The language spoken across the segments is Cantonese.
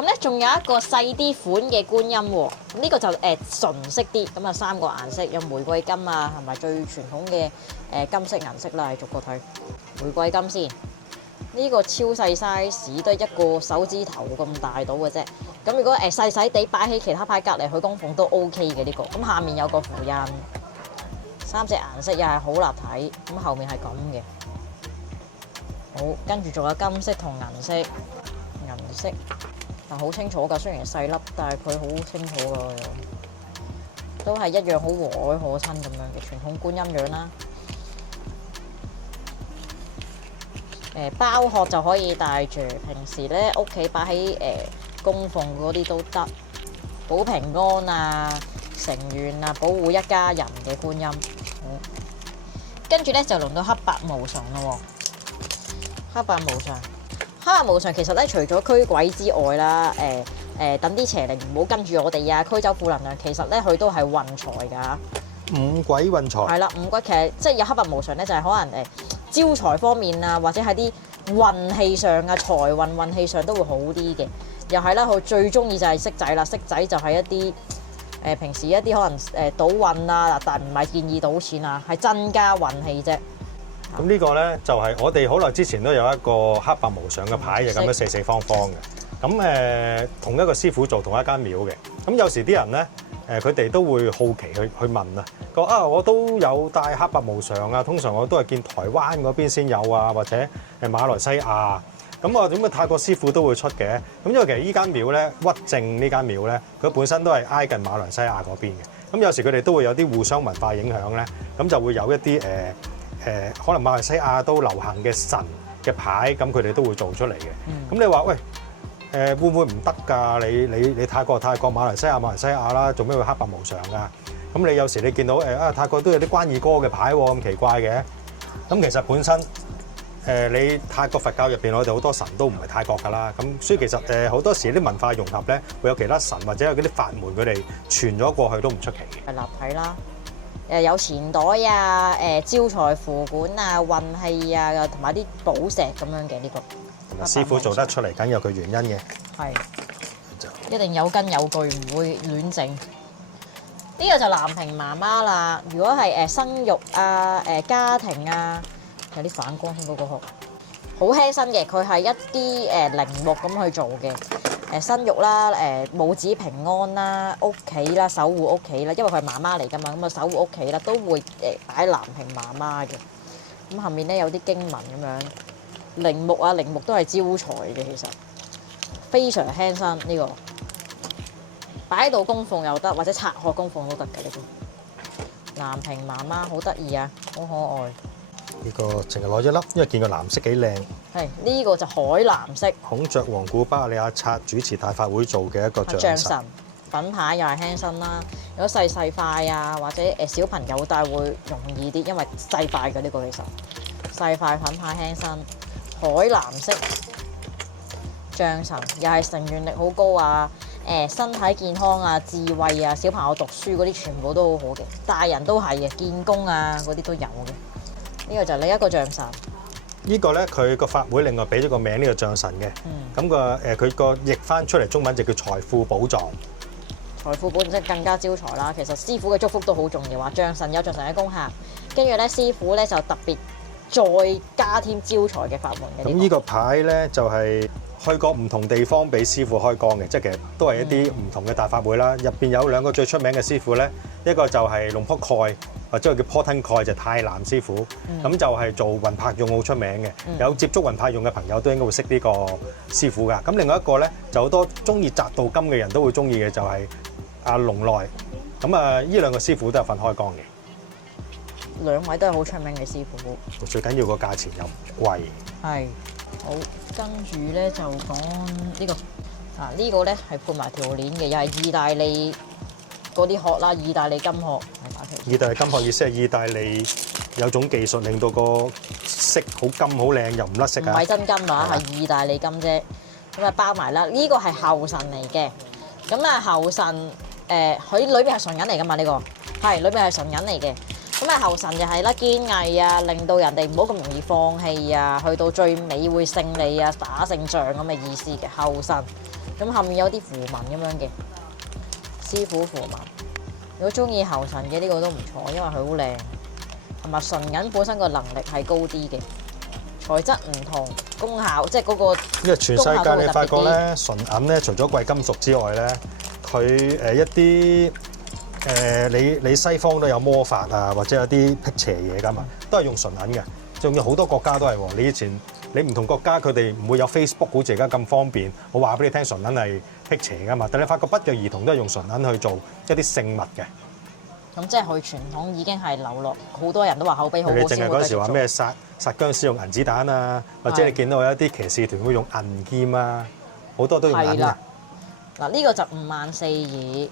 咁咧仲有一個細啲款嘅觀音喎，呢個就純色啲，咁啊3個顏色，有玫瑰金啊，同埋最傳統嘅金色顏色啦，逐個睇。玫瑰金先，呢個超細 size，都係一個手指頭咁大到嘅啫。咁如果細細地擺喺其他牌隔離去供奉都 OK 嘅呢個。咁下面有個符印，3隻顏色又係好立體，咁後面係咁嘅。好，跟住仲有金色同銀色，銀色。但好清楚㗎，雖然細粒，但係佢好清楚㗎，都係一樣好和藹可親咁樣嘅傳統觀音樣啦。包殼就可以帶住，平時咧屋企擺喺供奉嗰啲都得，保平安啊、成願啊、保護一家人嘅觀音。跟住咧就輪到黑白無常咯喎，黑白無常。黑白無常其實咧，除咗驅鬼之外啦，等啲邪靈唔好跟住我哋啊，驅走負能量，其實咧佢都係運財㗎。五鬼運財。係啦，五鬼其實即係有黑白無常咧，就係可能招財方面啊，或者喺啲運氣上啊、財運運氣上都會好啲嘅。又係啦，佢最中意就係骰仔啦，骰仔就係一啲平時一啲可能賭運啊，但唔係建議賭錢啊，係增加運氣啫。咁呢個咧就係我哋好耐之前都有一個黑白無常嘅牌，就咁樣四四方方嘅。咁同一個師傅做同一間廟嘅。咁有時啲人咧佢哋都會好奇去問啊，佢話我都有帶黑白無常啊，通常我都係見台灣嗰邊先有啊，或者馬來西亞。咁我點解泰國師傅都會出嘅？咁因為其實呢間廟咧，屈正呢間廟咧，佢本身都係挨近馬來西亞嗰邊嘅。咁有時佢哋都會有啲互相文化影響咧，咁就會有一啲可能馬來西亞都流行嘅神嘅牌，咁佢哋都會做出嚟嘅。咁你話喂會唔會唔得㗎？你泰國馬來西亞啦，做咩會黑白無常㗎？咁你有時你見到泰國都有啲關二哥嘅牌喎，咁奇怪嘅。咁其實本身你泰國佛教入邊，我哋好多神都唔係泰國㗎啦。咁所以其實好多時啲文化融合咧，會有其他神或者有嗰啲法門佢哋傳咗過去都唔出奇嘅。係立體啦。有錢袋啊、招財符管啊、運氣啊，同埋啲寶石咁樣嘅呢個。師傅做得出嚟，梗有佢原因嘅。係，一定有根有據，唔會亂整。呢個就南屏媽媽啦。如果係生育啊、家庭啊，有啲反光嗰個殼，好輕身嘅。佢係一啲靈木咁去做嘅。生育啦、母子平安啦、屋企啦、守護屋企啦，因為佢係媽媽嚟㗎嘛，咁啊守護屋企啦，都會擺南屏媽媽嘅。咁後面咧有啲經文咁樣，靈木啊，靈木都係招財嘅，其實非常輕身呢個，擺喺度供奉又得，或者拆殼供奉都得嘅呢個。南屏媽媽好得意啊，好可愛。呢個淨係攞一粒，因為見個藍色幾靚。係呢個就海藍色。孔雀王古巴利亞察主持大法會做嘅一個象神。品牌又係輕身啦。如果細塊啊，或者小朋友帶會容易啲，因為細塊嘅呢個其實細塊品牌輕身。海藍色象神又係成願力好高啊！身體健康啊、智慧啊、小朋友讀書嗰啲全部都好好嘅，大人都係嘅，建功啊嗰啲都有嘅。呢個就係另一個象神。呢個咧，佢個法會另外俾咗個名呢個象神嘅。咁佢個譯翻出嚟中文就叫財富寶藏。財富寶藏即係更加招財啦。其實師傅嘅祝福都好重要，話象神有象神嘅功效，跟住咧師傅咧就特別再加添招財嘅法門嘅。咁呢個牌咧就係去過唔同地方俾師傅開光嘅，即係其實都係一啲唔同嘅大法會啦。入邊有兩個最出名嘅師傅咧，一個就係龍撲蓋。或者叫 Poton 蓋就泰南師傅，咁就係做魂魄用好出名嘅。有接觸魂魄用嘅朋友都應該會識呢個師傅㗎。咁另外一個咧就好多中意摘道金嘅人都會中意嘅，就係阿龍內。咁呢兩個師傅都有份開光嘅。兩位都係好出名嘅師傅。最緊要個價錢又唔貴。係。好，跟住咧就講呢個呢個咧係配埋條鏈嘅，又係意大利嗰啲殼啦，意大利金殼。意大利金殼意思係意大利有種技術令到個色好金好靚又唔甩色啊！唔係真金啊，係意大利金啫。咁啊包埋啦，呢個係後神嚟嘅。咁啊後神佢裏邊係純銀嚟噶嘛？呢個係裏邊係純銀嚟嘅。咁啊後神就係啦，堅毅啊，令到人哋唔好咁容易放棄啊，去到最尾會勝利啊，打勝仗咁嘅意思嘅後神。咁後面有啲符文咁樣嘅師傅符文。如果中意猴神嘅呢個都唔錯，因為佢好靚，同埋純銀本身個能力係高啲嘅，材質唔同，功效即係嗰個。因為全世界你發覺咧，純銀咧除咗貴金屬之外咧，佢一啲你西方都有魔法啊，或者有啲辟邪嘢噶嘛，都係用純銀嘅。仲有好多國家都係喎。你以前你唔同國家佢哋唔會有 Facebook 好似而家咁方便。我話俾你聽，純銀係辟邪噶嘛，但你發覺不約而同都係用純銀去做一啲聖物嘅。咁即係佢傳統已經係流落，好多人都話口碑好好。你淨係嗰時話咩殺殭屍用銀子彈啊，或者你見到有一啲騎士團會用銀劍啊，好多都用銀嘅。嗱呢個就54,200，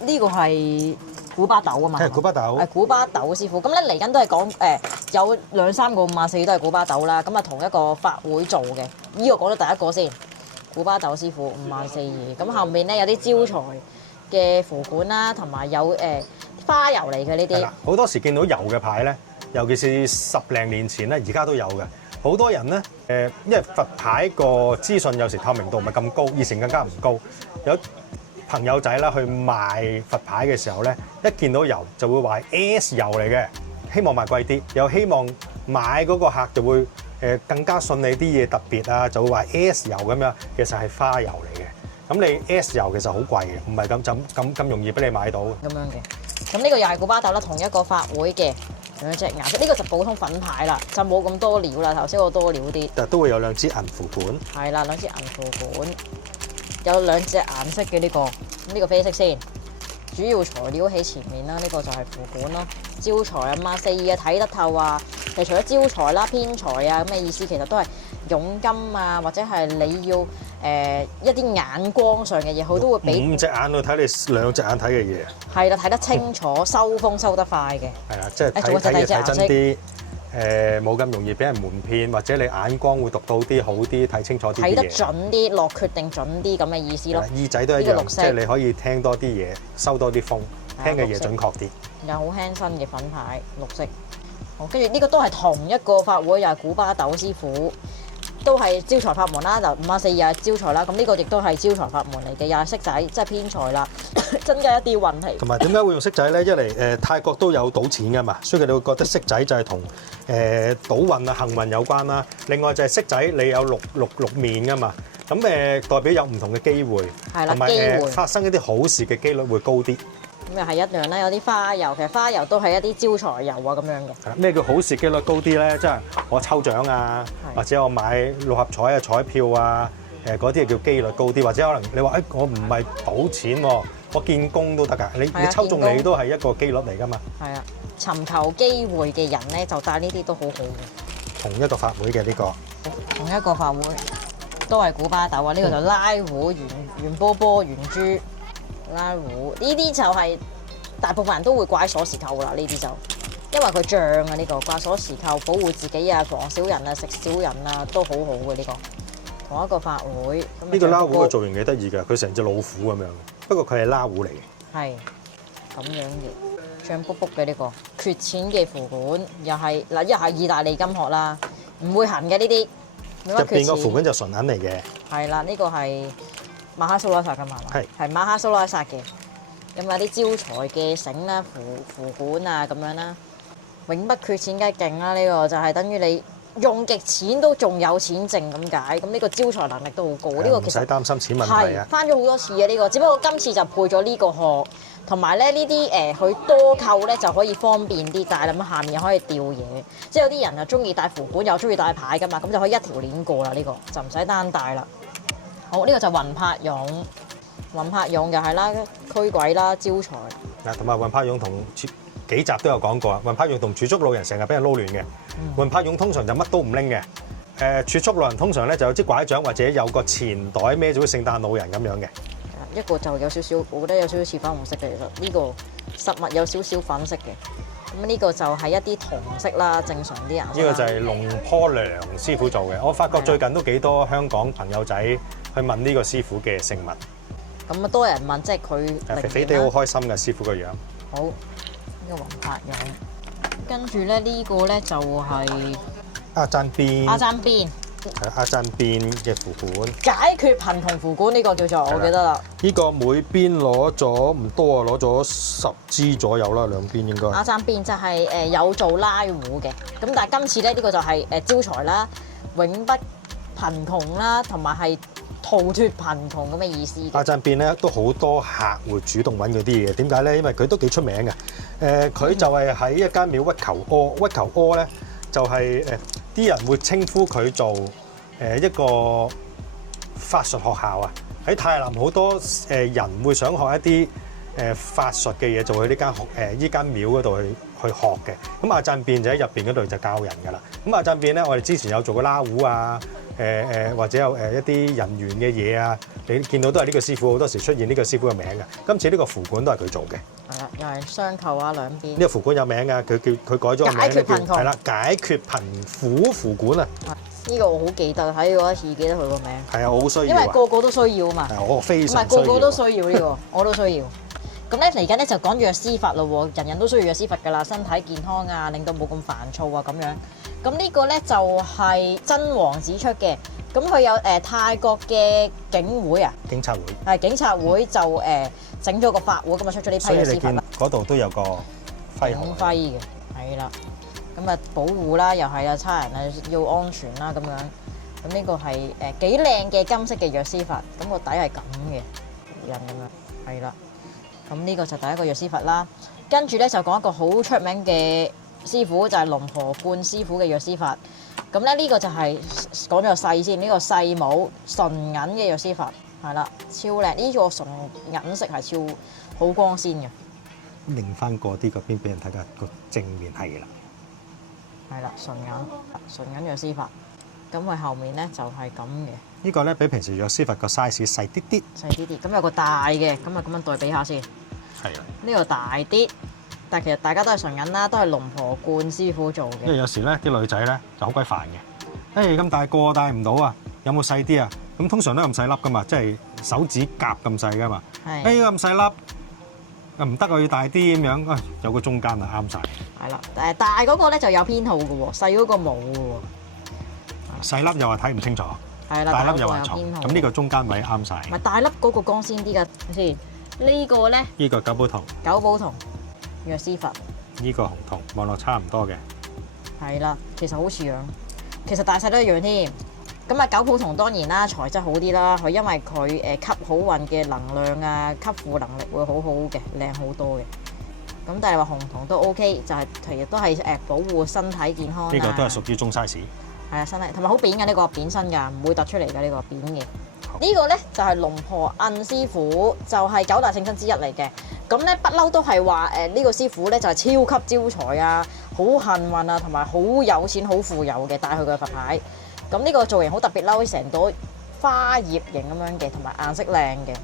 呢個係古巴豆啊嘛。係古巴豆。係古巴豆師傅。咁咧嚟緊都係講有2-3個54,000都係古巴豆啦。咁啊同一個法會做嘅，呢個講咗第一個先。古巴豆師傅54,200。咁後面咧有啲招財嘅符管啦，同埋有花油嚟嘅呢啲。好多時見到油嘅牌咧，尤其是10零年前咧，而家都有嘅。好多人咧因為佛牌個資訊有時透明度唔係咁高，以前更加唔高。有朋友仔啦去賣佛牌嘅時候咧，一見到油就會話 S 油嚟嘅，希望賣貴啲，又希望買嗰個客就會更加信你啲嘢特別啊，就會話 S 油咁樣，其實係花油嚟嘅。咁你 S 油其實好貴嘅，唔係咁容易俾你買到咁樣嘅。咁呢個又係古巴豆啦，同一個法會嘅兩隻顏色。呢個就普通粉牌啦，就冇咁多料啦。頭先我多料啲。但都會有2支銀符管。係啦，2支銀符管，有2隻顏色嘅呢個。咁呢個啡色先，主要材料喺前面啦。呢個就係符管咯。招財啊，54,200啊，睇得透啊。其實除咗招財啦、偏財啊咁嘅意思，其實都係佣金啊，或者係你要一啲眼光上嘅嘢，佢都會俾5隻眼去睇你2隻眼睇嘅嘢。係啦，睇得清楚，收風收得快嘅。係啦，即係睇真啲，冇咁容易俾人瞞騙，或者你眼光會讀到啲好啲，睇清楚啲嘢。睇得準啲，落決定準啲咁嘅意思咯。耳仔都一樣，即係你可以聽多啲嘢，收多啲風，聽嘅嘢準確啲。又好輕身嘅粉牌，綠色。好，跟住呢個都係同一個法會，又係古巴豆師傅。都係招財法門啦，就54,200招財啦。咁呢個亦都係招財法門嚟嘅，又係骰仔，即係偏財啦，增加一啲運氣。同埋點解會用骰仔咧？一嚟泰國都有賭錢噶嘛，所以佢哋會覺得骰仔就係同賭運啊、幸運有關啦。另外就係骰仔你有六面噶嘛，咁代表有唔同嘅機會，同埋發生一啲好事嘅機率會高啲。咁又係一樣啦，有啲花油，其實花油都係一啲招財油啊咁樣嘅。係啦，咩叫好事機率高啲咧？即係我抽獎啊，或者我買6合彩啊、彩票啊，嗰啲叫機率高啲。或者可能你話我唔係賭錢喎，我見工都得㗎。你抽中你都係一個機率嚟㗎嘛。係啊，尋求機會嘅人咧，就帶呢啲都好好嘅。同一個法會嘅呢個，同一個法會都係古巴豆啊！呢個就拉壺圓波波圓珠。拉壺呢啲就係大部分人都會掛鎖匙扣啦，呢啲就因為佢漲啊，呢個掛鎖匙扣保護自己啊，防小人啊，食小人啊，都好好嘅呢個。同一個法會，呢個拉壺嘅造型幾得意㗎，佢成隻老虎咁樣，不過佢係拉壺嚟嘅。係咁樣嘅，脹卜卜嘅呢個缺錢嘅符管，又係嗱，又係意大利金殼啦，唔會痕嘅呢啲。入邊個符管就純銀嚟嘅。係啦，呢個係。馬哈蘇拉薩㗎嘛，係馬哈蘇拉薩嘅，咁有啲招財嘅繩啦、符管啊咁樣啦，永不缺錢梗係勁啦！呢個就係等於你用極錢都仲有錢剩咁解，咁呢個招財能力都好高。呢個其實唔使擔心錢問題啊，翻咗好多次啊呢個，只不過今次就配咗呢個殼，同埋咧呢啲佢多扣咧就可以方便啲戴，咁下面可以吊嘢，即係有啲人啊中意戴符管又中意戴牌㗎嘛，咁就可以一條鏈過啦呢個，就唔使單戴啦。好，呢個就魂魄俑，魂魄俑又係啦，驅鬼啦，招財。嗱，同埋魂魄俑同幾集都有講過啊。魂魄俑同儲蓄老人成日俾人撈亂嘅。魂魄俑通常就乜都唔拎嘅。儲蓄老人通常咧就有支拐杖或者有個錢袋孭咗個聖誕老人咁樣嘅。一個就有少少，我覺得有少少似粉紅色嘅，其實呢個實物有少少粉色嘅。咁呢個就係一啲銅色啦，正常啲顏色。呢個就係龍坡良師傅做嘅。我發覺最近都幾多香港朋友仔去問呢個師傅嘅聖物。咁啊多人問，即係佢肥肥哋好開心嘅師傅個樣。好，呢個魂魄俑。跟住咧呢個咧就係阿贊邊。阿贊邊阿贊變嘅符管，解決貧窮符管呢個叫做，我記得啦。呢個每邊攞咗唔多啊，攞咗10支左右啦，兩邊應該。阿贊變就係有做拉壺嘅，咁但係今次咧呢個就係招財啦、永不貧窮啦，同埋係逃脫貧窮咁嘅意思。阿贊變咧都好多客會主動揾嗰啲嘢，點解咧？因為佢都幾出名嘅。佢就係喺一間廟屈求阿，屈求阿咧就係啲人會稱呼佢做一個法術學校啊！喺泰南好多人會想學一啲法術嘅嘢，就去呢間廟嗰度去學嘅。咁阿贊變就喺入邊嗰度就教人㗎啦。咁阿贊變咧，我哋之前有做過拉壺啊，或者有一啲人緣嘅嘢啊，你見到都係呢個師傅，好多時出現呢個師傅嘅名嘅。今次呢個符管都係佢做嘅。係啦，又係雙扣啊兩邊。呢個符管有名㗎，佢改咗個名咧，叫係啦，解決貧苦符管啊！呢個我好記得，睇過一次記得佢個名。係啊，我好需要因為個個都需要啊嘛。係我非常唔係個個都需要呢個，我都需要。咁咧嚟緊咧就講藥師佛咯喎，人人都需要藥師佛㗎啦，身體健康啊，令到冇咁煩躁啊咁樣。咁呢個咧就係真王指出嘅。咁佢有泰國嘅警會啊，警察會係警察會就整咗個法會，咁啊出咗呢批藥師佛啦。嗰度都有個徽號。徽嘅，係啦。咁啊保護啦，又係啊，差人啊要安全啦咁樣。咁呢個係幾靚嘅金色嘅藥師佛，咁個底係咁嘅印咁樣，係啦。咁呢個就第一個藥師佛啦。跟住咧就講一個好出名嘅師傅，就係龍婆觀師傅嘅藥師佛。咁咧呢個就係講咗個細先，呢個細帽純銀嘅藥師佛，係啦，超靚。呢個純銀色係超好光鮮嘅。擰翻過啲嗰邊俾人睇下個正面係啦。係啦，純銀藥師佛。咁佢後面咧就係咁嘅。呢個咧比平時藥師佛個 size 細啲啲。細啲啲，咁有個大嘅，咁啊咁樣對比下先。係啊。呢個大啲，但係其實大家都係純銀啦，都係龍婆觀師傅做嘅。因為有時咧啲女仔咧就好鬼煩嘅，咁大個戴唔到啊，有冇細啲啊？咁通常都咁細粒噶嘛，即係手指甲咁細噶嘛。係。咁細粒，唔得啊，要大啲咁樣，有個中間啊啱晒。係啦，大嗰個咧就有編號嘅喎，細嗰個冇嘅喎。細粒又話睇唔清楚，係啦，大粒又話重，咁呢個中間位啱晒。唔係大粒嗰個光鮮啲㗎，先呢個咧。呢個九寶銅。九寶銅藥師佛。呢個紅銅望落差唔多嘅。係啦，其實好似樣，其實大細都一樣添。咁啊，九寶銅當然啦，材質好啲啦，佢因為佢吸好運嘅能量啊，吸附能力會好好嘅，靚好多嘅。咁但係話紅銅都 OK，就係其實都係保護身體健康。呢個都係屬於中 size。係啊，身體同埋好扁嘅呢個扁身㗎，唔會突出嚟㗎呢個扁嘅。呢個咧就係龍婆印師傅，就係9大聖身之一嚟嘅。咁咧不嬲都係話呢個師傅咧就係超級招財啊，好幸運啊，同埋好有錢好富有嘅，帶佢嘅佛牌。咁呢個造型好特別啦，好似成朵花葉形咁樣嘅，同埋顏色靚嘅。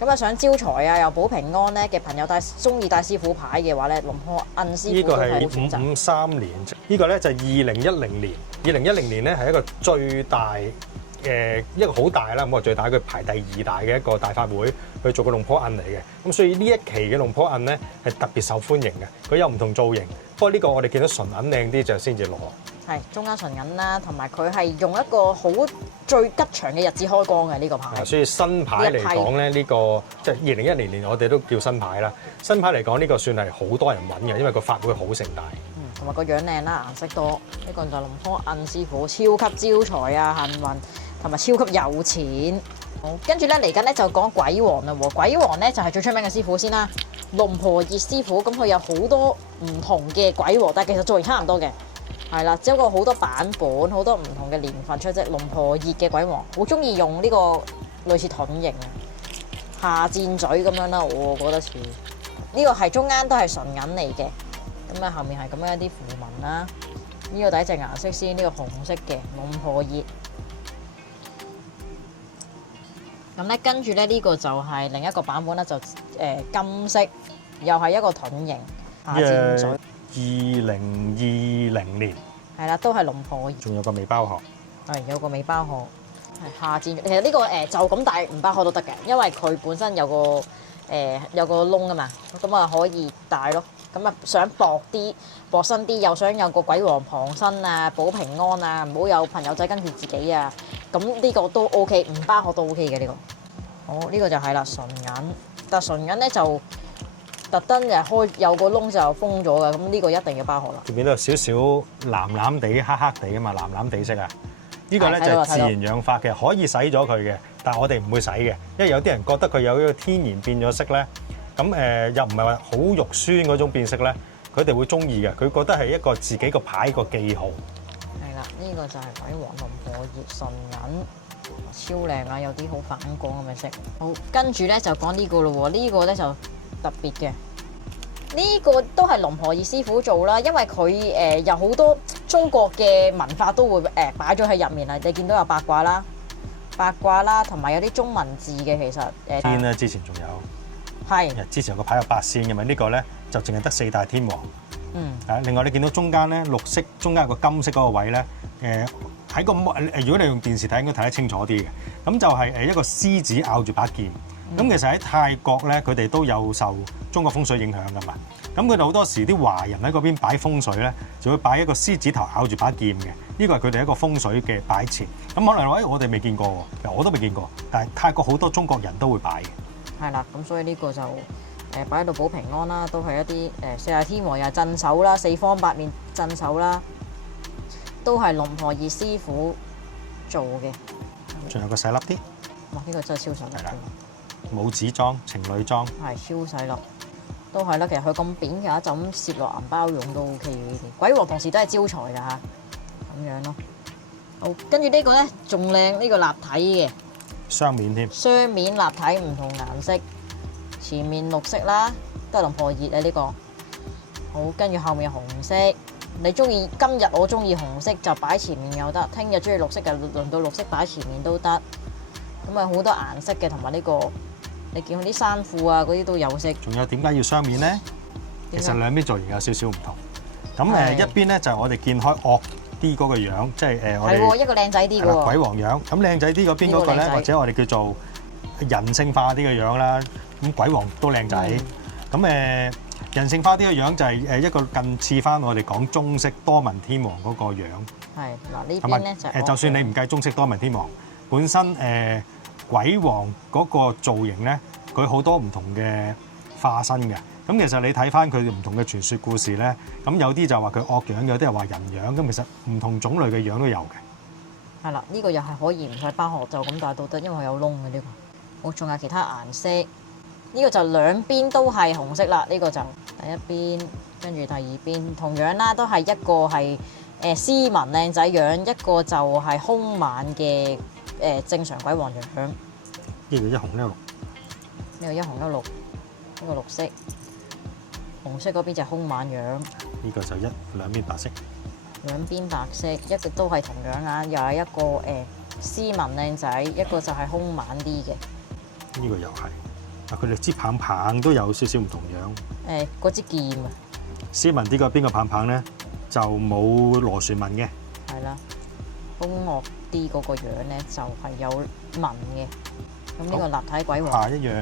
咁啊想招財啊又保平安咧嘅朋友中意帶師傅牌嘅話咧，龍婆印師傅都係好選擇。呢個係553年，呢個咧就係2010年。2010年咧係一個最大一個好大啦，咁啊最大佢排第2大嘅一個大法會去做個龍婆印嚟嘅。咁所以呢一期嘅龍婆印咧係特別受歡迎嘅，佢有唔同造型。不過呢個我哋見到純銀靚啲就先至攞。係中間純銀啦，同埋佢係用一個好最吉祥嘅日子開光嘅呢個牌。所以新牌嚟講咧，呢個即係2010年我哋都叫新牌啦。新牌嚟講呢個算係好多人揾嘅，因為個法會好盛大。同埋個樣靚啦，顏色多。呢個就係龍婆印師傅，超級招財啊，幸運，同埋超級有錢。好，跟住咧嚟緊咧就講鬼王啦喎。鬼王咧就係最出名嘅師傅先啦，龍婆熱師傅。咁佢有好多唔同嘅鬼王，但係其實造型差唔多嘅。係啦，只不過好多版本，好多唔同嘅年份出啫。龍婆熱嘅鬼王好中意用呢個類似盾形下箭嘴咁樣啦，我覺得似。呢個係中間都係純銀嚟嘅，咁啊後面係咁樣一啲符文啦。呢個第一隻顏色先，呢個紅色嘅龍婆熱。咁咧跟住咧呢個就係另一個版本啦，就金色，又係一個盾形下箭嘴。2020年係啦，都係龍婆熱，仲有個尾包殼，係有個尾包殼，係下箭。其實呢個就咁戴唔包殼都得嘅，因為佢本身有個有個窿啊嘛，咁啊可以戴咯。咁啊想薄身啲，又想有個鬼王旁身啊，保平安啊，唔好有朋友仔跟住自己啊。咁呢個都 OK，唔包殼都 OK 嘅呢個。好，呢個就係啦，純銀。但純銀咧就特登開有個窿就封咗嘅，咁呢個一定要包殼啦。見唔見到有少少藍藍地、黑黑地啊嘛，藍藍地色啊？呢個咧就係自然氧化嘅，可以洗咗佢嘅，但係我哋唔會洗嘅，因為有啲人覺得佢有呢個天然變咗色咧，咁又唔係話好肉酸嗰種變色咧，佢哋會中意嘅，佢覺得係一個自己個牌個記號。係啦，呢個就係鬼王龍破葉純銀。超靚啊！有啲好反光咁嘅色。好，跟住咧就講呢個咯喎，呢個咧就特別嘅。呢個都係龍婆葉師傅做啦，因為佢有好多中國嘅文化都會擺咗喺入面啊。你見到有八卦啦，同埋有啲中文字嘅其實天咧之前仲有係之前有個牌有8仙嘅嘛，呢個咧就淨係得4大天王。另外你見到中間咧綠色，中間有個金色嗰個位咧喺個如果你用電視睇，應該睇得清楚啲嘅。咁就係一個獅子咬住把劍。咁其實喺泰國咧，佢哋都有受中國風水影響噶嘛。咁佢哋好多時啲華人喺嗰邊擺風水咧，就會擺一個獅子頭咬住把劍嘅。呢個係佢哋一個風水嘅擺設。咁可能話我哋未見過喎，其實我都未見過。但係泰國好多中國人都會擺嘅。係啦，咁所以呢個就擺喺度保平安啦，都係一啲4大天王又係鎮守啦，四方八面鎮守啦。都係龍婆葉師傅做嘅，仲有個細粒啲。哇！呢個真係超細粒。係啦，母子裝、情侶裝，係超細粒，都係啦。其實佢咁扁嘅，就咁攝落銀包用都 OK 嘅呢啲。鬼王同時都係招財㗎嚇，咁樣咯。好，跟住呢個咧仲靚，呢個立體嘅雙面添，雙面立體唔同顏色，前面綠色啦，都係龍婆葉啊呢個。好，跟住後面紅色。你中意今日我中意紅色就擺前面又得，聽日中意綠色就輪到綠色擺前面都得。咁啊好多顏色嘅，同埋呢個你見佢啲衫褲啊嗰啲都有色。仲有點解要雙面咧？其實兩邊造型有少少唔同。咁一邊咧就係我哋見開惡啲嗰個樣，即係我哋係一個靚仔啲嘅喎，鬼王樣。咁靚仔啲嗰邊嗰個咧，或者我哋叫做人性化啲嘅樣啦。咁鬼王都靚仔。咁人性化啲嘅樣就係一個近似翻我哋講中式多聞天王嗰個樣。係嗱呢邊咧就就算你唔計中式多聞天王，本身鬼王嗰個造型咧，佢好多唔同嘅化身嘅。咁其實你睇翻佢唔同嘅傳說故事咧，咁有啲就話佢惡樣，有啲係話人樣。咁其實唔同種類嘅樣都有嘅。係啦，呢個又係可以唔使包殼就咁戴都得，因為佢有窿嘅呢個。我仲有其他顏色。呢個就兩邊都係紅色啦，呢個就第一邊，跟住第二邊同樣啦，都係一個係斯文靚仔樣，一個就係兇猛嘅正常鬼王樣。呢個一紅一綠，呢個一紅一綠，呢個綠色，紅色嗰邊就係兇猛樣。呢個就兩邊白色，兩邊白色，一個都係同樣啊，又係一個斯文靚仔，一個就係兇猛啲嘅。呢個又係。佢哋支棒棒都有少少唔同樣。嗰支劍啊，斯文啲嗰邊個棒棒咧就冇螺旋紋嘅。係啦，兇惡啲嗰個樣咧就係有紋嘅。咁呢個立體鬼王。下一樣